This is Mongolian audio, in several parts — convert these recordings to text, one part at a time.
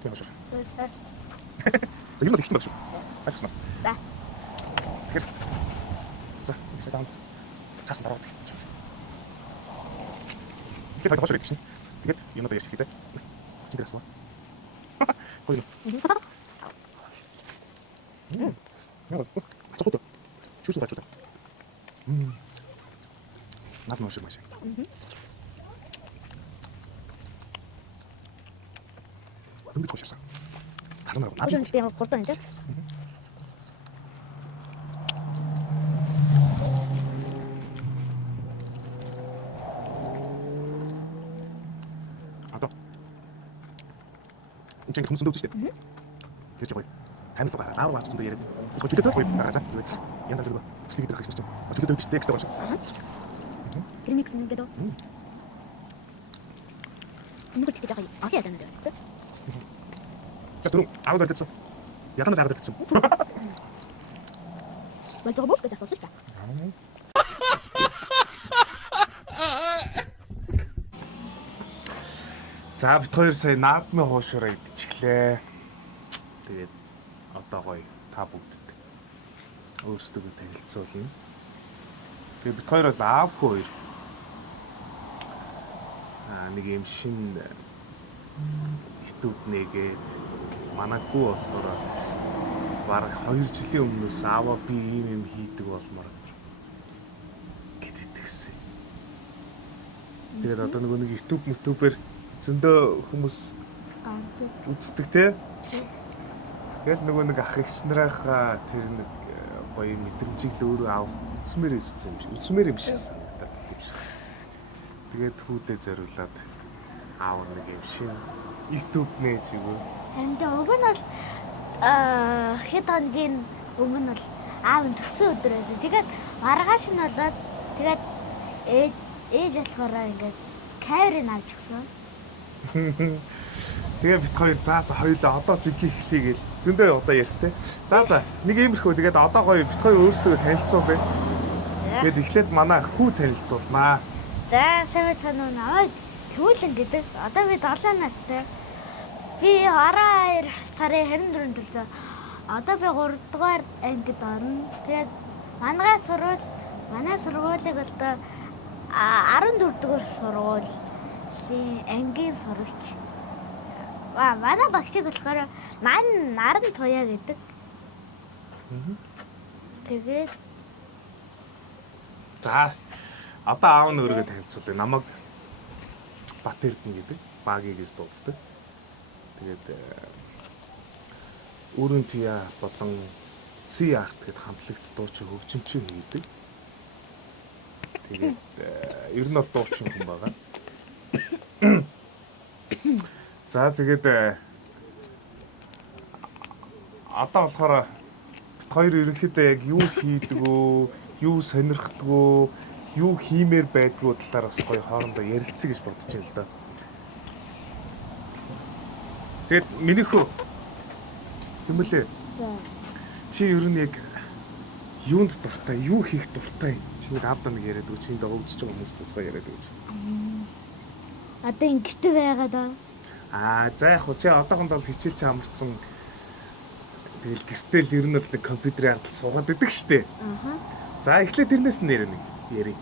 наадмын хошор. За юм ихтэй багш. Альцсан. За. Тэгэхээр. За, энэ сайн цаасан дараад гэх юм. Ихэд хойд хошор гэдэг чинь. Тэгээд юмнууд яаж хийх вэ? Чи дэс ба. Хойд. Яа. Ачаад. Шүүс ачаад. Наадмын хошор маш. Өнөд хошорсан. Харна. Хошор тийм хурдан энэ. Энд хүмүүс дөж штеп. Яаж гоё. Танил байгаа. Лав гацсан дээр яриад. Эсвэл чөлөөтэй гоё байгаа за. Янз бүр бүслийг дэх гэсэн чинь. Чөлөөтэй дэжтэй гэдэг байна. Тэр микс ингээд. Нэг ч гэдэг аа яа даа. Тэр аав дэрдсэн. Ятан зардаг гэсэн. Бол тэр бок гэдэг хэлсэн та. За бит хоёр сая наадмын хуушаараа идчихлээ. Тэгээд одоо гоё та бүгдд өөрсдөө танилцуулна. Тэгээд бит хоёр бол аав хоёр. Нэг юм шин YouTube нэгээд манай хүү болохоор бараг 2 жилийн өмнөөс аава би ийм хийдэг болмоор гэдэг гэсэн. Тэгээд одоо нэг YouTube-ээр зөндөө хүмүүс үздэг те. Тэгэл нэг ах эгч нарынхаа тэр нэг гоё мэдрэмжийг л өөрөө авах үзмээр ирсэн юм шиг. Үзмээр юм шиг санагдаад тийм. Тэгээд хүүдээ зориулаад аав нэг юм шин YouTube нээж өгөө. Харин уг нь бол хэд хоногийн өмнө бол аав нь төрсөн өдөр байсан. Тэгээд маргааш нь болоод тэгээд ээж болохоор ингээд камерыг авч өгсөн. Тэгээ бит хоёр за хоёулаа одоо жинхэнэ эхлэе гээл зөндөө одоо ярьс те. За нэг иймэрхүү тэгээд одоо гоё бит хоёр өөрсдөө танилцуулъя. Тэгээд эхлээд манай хүү танилцуулнаа. За сайн байна уу? Төвлөн гэдэг. Одоо би 7 настай. Би 22 сарын 24-нд төрсөн. Одоо би 3 дугаар ангид орно. Тэгээд манай сургуулийг бол 14 дугаар сургууль ангийн сурагч. Манай багшиг болохоор наран туяа гэдэг. Тэгээд за одоо аав нь өөрийгөө танилцуулъя. Намайг Бат Эрдэнэ гэдэг. Багийг гэж дууддаг. Тэгээд өөрийн тиа болон C Art гэдэг хамтлагт дуучин хөгжимчин хийдэг. Тэгээд ер нь бол дуучин хүн байгаа. За тэгээд одоо болохоор бит хоёр ерөнхийдөө яг юу хийдэг вэ? Юу сонирхдаг вэ? Юу хиймээр байдгүй талаар бас гоё хоорондоо ярилцъя гэж бодож байна л да. Тэгээд миний хөө тэмүүлээ. за Чи ер нь яг юунд дуртай, юу хийх дуртай? Чи нэг авда нэг яриад өгч, энд өгч байгаа хүмүүст бас гоё яриад өгч. одоо ингэртэй байгаа даа. За яг хөө чи одоохондоо л хичээл чи амарсан. Тэгэл гэртэл ер нь нэг компьютерийн ардл суугаад идэг штэ. За эхлээд тэрнээс нэр нэг ярив.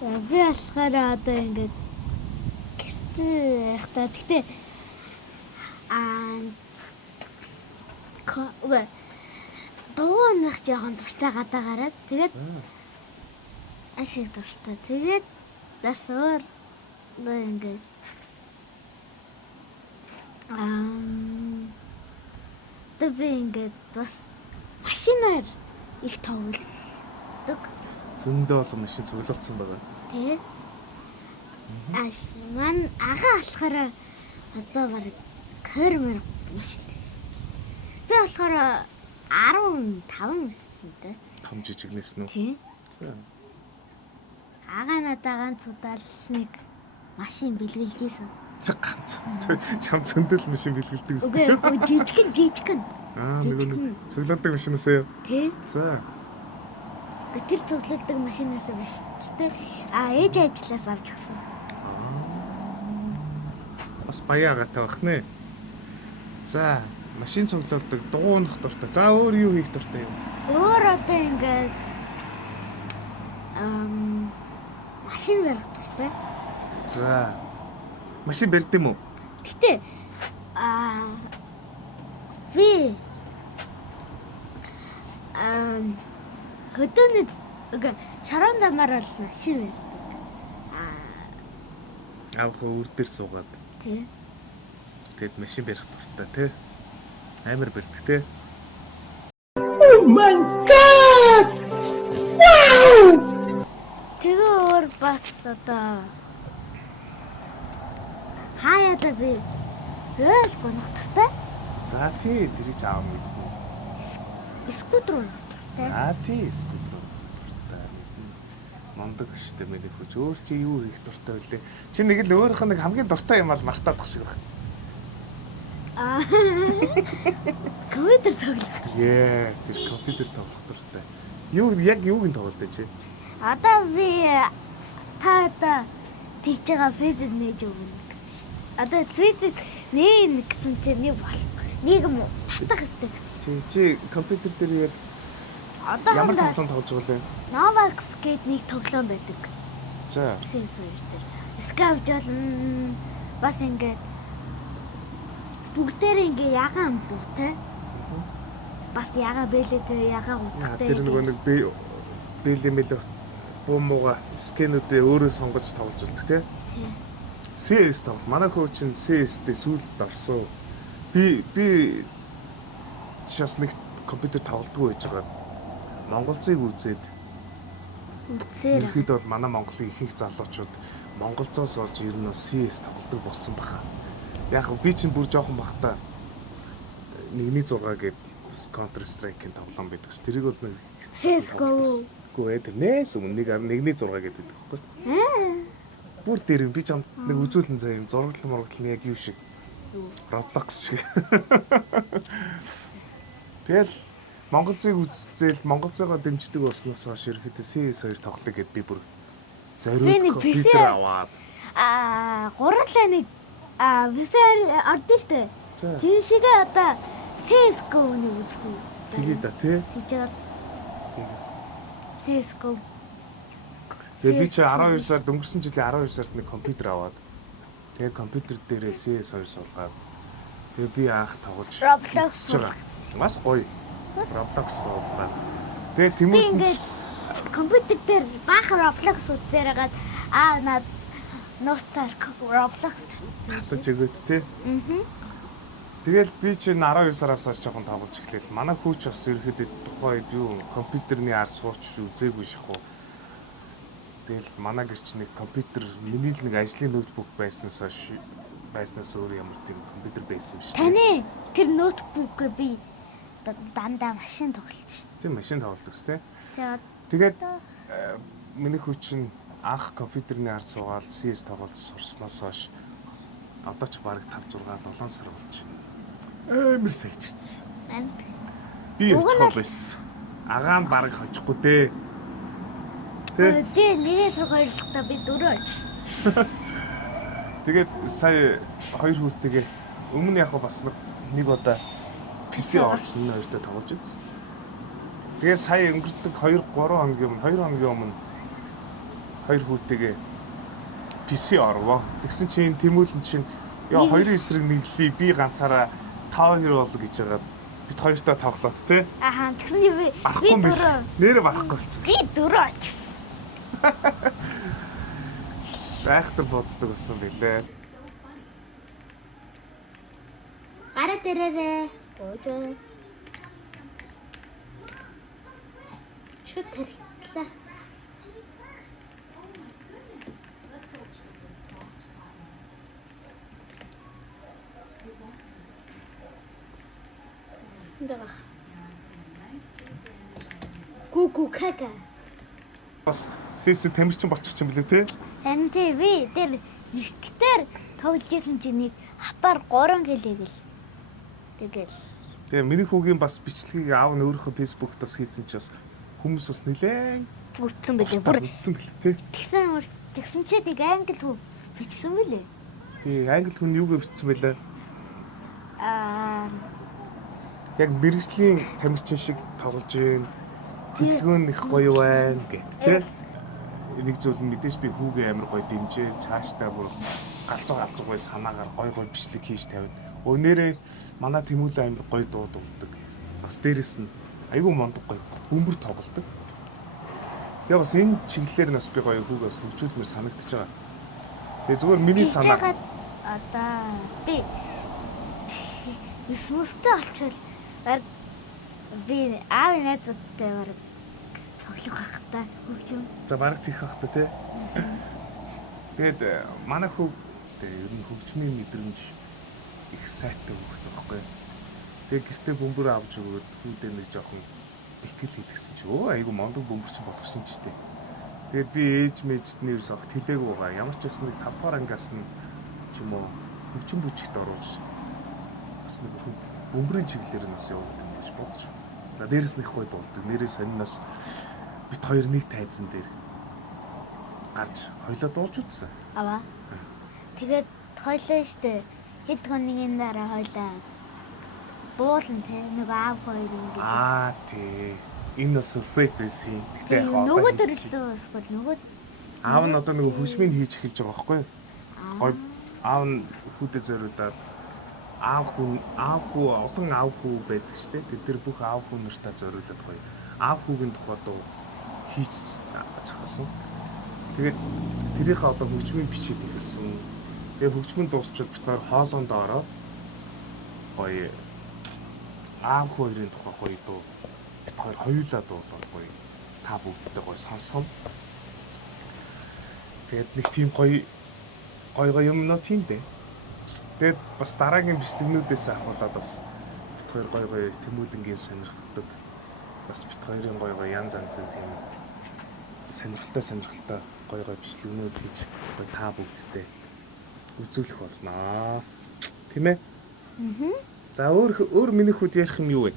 За би болохоор одоо ингээд гэртээ байхдаа тэгтээ дуунах жоохон дуртай гадаа гараад тэгээд ашиг дуртай. Тэгээд бас өөр ингээд би ингээд бас машинаар их тоглодог. Зөндөө олон машин цуглуулсан байгаа. Тэ. Ман ага болохоор одоо бараг камер машин. Би болохоор 15 өссөн. Том жижигнээс нь. Тий. За. Ага надаа ганц удаа нэг машин бэлгэлжсэн. Ганц. Чам зөндөл машин бэлгэлдэг үстэй. Үгүй жижигэн. Нэг цуглуулдаг машинаас юу? Тий. За. Тэр цуглуулдаг машинаас биш. Тэ ээж ажлаас авч гисэн. Бас баяагатай байх нэ. За, машин цуглуулдаг, дугуунах дуртай. За, өөр юу хийх дуртай юм? Өөр одоо ингээд машин барих дуртай. За. Машин барьд юм уу? Гэтэ би хөдөөний шарон замаар бол машин барьдаг. Аавах өөр дээр суугаад Тий. тэгэд машин барих дуртай тий. Амар барьдаг тий. Тэгээ өөр бас одоо хаяада би рэл гонох дуртай. За тий, тэрий ч аав мэднэ. Скутер унах дуртай. Аа тий, скутер дуртай. Мондөг штэ мэдэх хүч. Өөр чи юу хийх дуртай вүлээ? Чи нэг л өөрийнх нь нэг хамгийн дуртай юм бол мартаадах шиг байна. Компьютер тоглох. Яа, тэр компьютер тоглох дуртай. Яг юуг нь тоглолтой чи? Одоо би та тэгж байгаа фэйсбүүк нээж өгнө гэсэн шүү дээ. Одоо фэйсбүүк нээн гэсэн чинь нэг болох. Нэг юм татах хэрэгтэй гэсэн. Чи компьютер дээр яг Одоо ямар хондоо тоглоом тоглож байгаа вэ? Novax гэдэг нэг тоглоом байдаг. За, Сенсор дээр. Scavenge болно. Бас ингээд бүгдээр ингээ ягаан бүгтэй. Бас ягаа бэлээтэй ягаа утгатай. тэр нөгөө нэг бэлэмэл буумууга скэнүүдээ өөрөө сонгож тоглож болдог тий. Тий. CS тоглол. Манай хөө чин CS-тэй сүүлд орсон. Би чаас нэг компьютер тоглодгоо байж байгаа. Монголзыг үзээд Үсээр. ерөөд бол манай Монголын ихэнх залуучууд Монголзоос олж ер нь CS тоглодог болсон баха. Яг би чинь бүр жоохон бахта 1.6 гээд бас Counter Strike-ийн тоглоом байдаг. Тэрийг бол нэг CS:GO. Гүү тэрнээс өмнө 1.6 гэдэг байхгүй. Бүр дээр би ч нэг үзүүлэн заа юм зураглал яг юу шиг. Roblox шиг. Тэгэл Монголзыг үзэл Монголзойгоо дэмждэг болсноос хойш ерөөхдөө CS2 тоглоё гэд би бүр Би нэг зориуд компьютер PC аваад. гурлаа нэг висээр ордон штэ. За Тэр шигээ одоо CS:GO-ны үзгүй. тэгээ да тий. Тэгж CS:GO. Тэгээ би чи 12 сард өнгөрсөн жилийн 12 сард нэг компьютер аваад тэгээ компьютер дээрээ CS2 суулгаад тэгээ би анх тоглож Roblox байгаа. Маш гоё. Roblox суулгаад. Тэгээ Би тэмүүл нь ингээд компьютер дээр баах Roblox үзээр хагаад над нууцаар Roblox татаж өгөөд тий. Тэгэл би чинь 12 сараас хойш жоохон тоглож эхлэв. Манай хүүч бас ерөөхдөө тухайд юу компьютерний ар сууч үзээгүй шахуу. Тэгэл манай гэрч нэг компьютер миний л нэг ажлын ноутбук байснаас өөр ямар тийм компьютер байсан юм шиг. Таны тэр ноутбукээ би дандаа машин тоглож шин. Тийм машин тоглодог ш тий. Тэгээд Тэгээд миний хүүч нь анх компьютерний ар суугаад CS тоглож сурсноос хойш одоо ч бараг 5 6 7 сар болж байна. Амар сайжирсан. Би Уг нь очихоо л- байсан. Агаан бараг хожихгүй дээ. Тэ. тий нэрээ зургуулалтаа би 4 оч. Тэгээд сая хоёр хүүтэйгээ өмнө яг бас нэг удаа PC орж энэ хоёртой тоглож үзсэн. Тэгээд сая өнгөрдөг 2 3 хоногийн өмнө хоёр хүүтэйгээ PC орвоо. Тэгсэн чинь Тэмүүлэн чинь яа хоёрын эсрэг нэглэе би ганцаараа 5-2 бол гэж байгаа. Бид хоёртой тоглоод те. Ахаа тэгсэн чи би Барахгүй юм биш. 4 Нэрээ барахгүй болсон. би 4 очсон. Байхтар боддог болсон билээ. Гараа дээрээ. Өөдөө. Шүт хэрэгтлээ. Дага. Гүгү кага. Бас CS тамирчин болчих юм билүү те. Харин би тэр нэгтэр тоглож исэн чинь нэг хапаар 3 гэлээгэл. Тэгэл. Тэгээ миний хүүгийн бас бичлэгийг аав нь өөрийнхөө фэйсбүүкт бас хийсэн чи бас хүмүүс бас нилээн Үтсэн билээ. Бүр үзсэн билээ те. тэгсэн чи нэг англи хүү бичсэн билээ. Тий, англи хүн юуг бичсэн байлаа? Яг мэрэгжлийн тамирчин шиг тоглож байна. Тэглгүүн их гоё байна гэт тий. Нэг зүйл мэдээж би хүүгээ амар гоё дэмжээ. Цаашдаа бүр галзуу гоё санаагаар гоё бичлэг хийж тавина. Өнөөрөө манай Тэмүүлэн амар гоё дуу дуулдаг. Бас дээрэс нь айгүй мондог гоё бөмбөр тоглодог. Тэгээ бас энэ чиглэлээр нас би гоё хүүгээс хөгжүүлмээр санагдчихж байгаа. Тэгээ зүгээр миний санаа одоо би өсмөстэй олчвол би аав найзуудтай баг тоглох байхтай хөгжим. За бараг тийх хахта тий. Тэгээд манай хүүг тэгээ ер нь хөгжмийн мэдрэмж их сайтай хүүхэд байхгүй. Тэгээ гэртээ бөмбөр авч өгөөд хүүдээ нэг жоохон бэлтгэл хийлгсэн чи өө айгу мондог бөмбөрч болох шинжтэй. Тэгээд би ээж мэжд нэрс огт хэлээгүй байгаа. Ямар ч байсан нэг 5 дугаар ангиас нь ч юм уу хөгжим бүжигт оруулж бас нэг бөмбөрийн чиглэлээр нь бас явуулдаг юм гэж бодож байна. Дээрээс нэг гой дуулдаг. Нэрээ сониноос бит хоёр нэг тайзан дээр гарч хоёлоо дуулж үзсэн. Аваа. Тэгээд хоёлоо штэ хэд хоногийн дараа хоёлаа дуулан те нэг аав хоёр ингэ. Тий. Энэ бас сюрприз байсан. Тэгтээ яг нөгөө төрлөө эсвэл нөгөө аав нь одоо нэг хөгжмийг хийж эхэлж байгаа байхгүй. Гой аав нь хүүдэд зориулаад аав хүү олон аав хүү байдаг штэ. Тэд нар бүх аав хүү нартаа зориулаад гоё. Аав хүүгийн тухай дуу хийж зохиосон. Тэгээд тэрийнхээ одоо хөгжмийг бичиж эхэлсэн. Тэгээ хөгжмөн дуусчаад битгаар хоолоонд ороод гоё аав хоёрын тухай гоё дуу битгаар хоёулаа дуулаад гоё та бүгдтэй гоё сонсгоно. Тэгээд нэг тийм гоё юмноо тийм дээ. Тэгээд бас дараагийн бичлэгнүүдээс ахуулаад бас бит хоёр гоё Тэмүүлэнгийн сонирхдаг бас бит хоёрын гоё янз янзын тийм сонирхолтой гоё бичлэгнүүд хийж гоё та бүгдтэй үзүүлэх болноо. Тийм ээ? За өөр миний хүүд ярих юм юу вэ?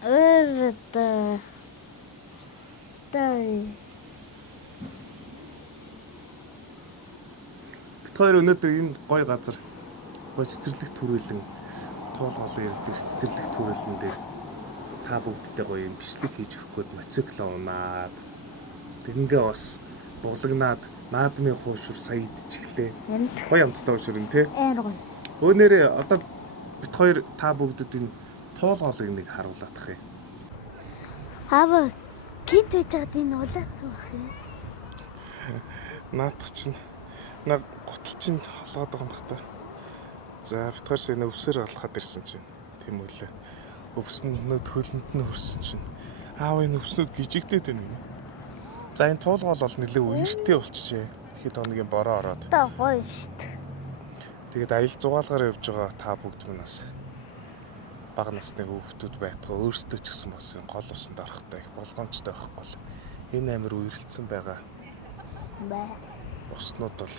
Өөр Бит хоёр өнөөдөр энэ гоё газар гоё цэцэрлэг төрүүлэн туулгалын ирдэг цэцэрлэг төрүүлэн дээр та бүгдтэй гоё юм бичлэг хийж өгөх гээд мотоцикл унаад тэгингээ бас дуулагнаад наадмын хуушур сая идчихлээ. Гоё амттай хуушур юм тий. гоё. Өөнөрөө одоо бит хоёр та бүгдэд энэ туулгалыг нэг харуулах юм. Аава гинт байж байгаад энэ улаац байх юм. Наадах чинь нэг гутал чинь холгоод байгаа юм бах та. За бит хоёр сая өвсөр алхаад ирсэн чинь тийм үлээ. Өвснөд хөлөнд нь хөрсөн чинь аав энэ өвснүүд гжигдээд байна гинэ. За энэ туулгал бол нэлээ үертэй болчихжээ. Хэд хоногийн бороо ороод. Та гоё штт. Тэгээд аялал зугаалгаар явж байгаа та бүгд минь бага насны хүүхдүүд байтгаа өөрсдөө ч гэсэн бас гол усанд орохтой их болгоомжтой байхгүй бол энэ амир үерэлцсэн байгаа. Уснууд бол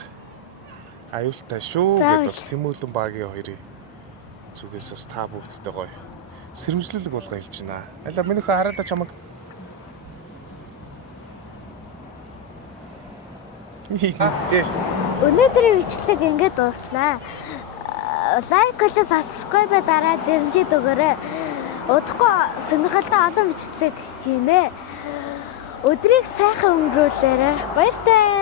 аюултай шүү гэдээ бас Тэмүүлэн багийн хоёрын зүгээс бас та бүгдтэй гоё сэрэмжлүүлэг болгоо хэлж байна. Алаа минийхээ хараад чамаг. Өнөөдрийн бичлэг ингээд дууслаа. Лайк болоо subscribe дараа дэмжиж өгөөрэй. Удахгүй сонирхолтой олон бичлэг хийнэ. Өдрийг сайхан өнгөрүүлээрэй. Баяртай.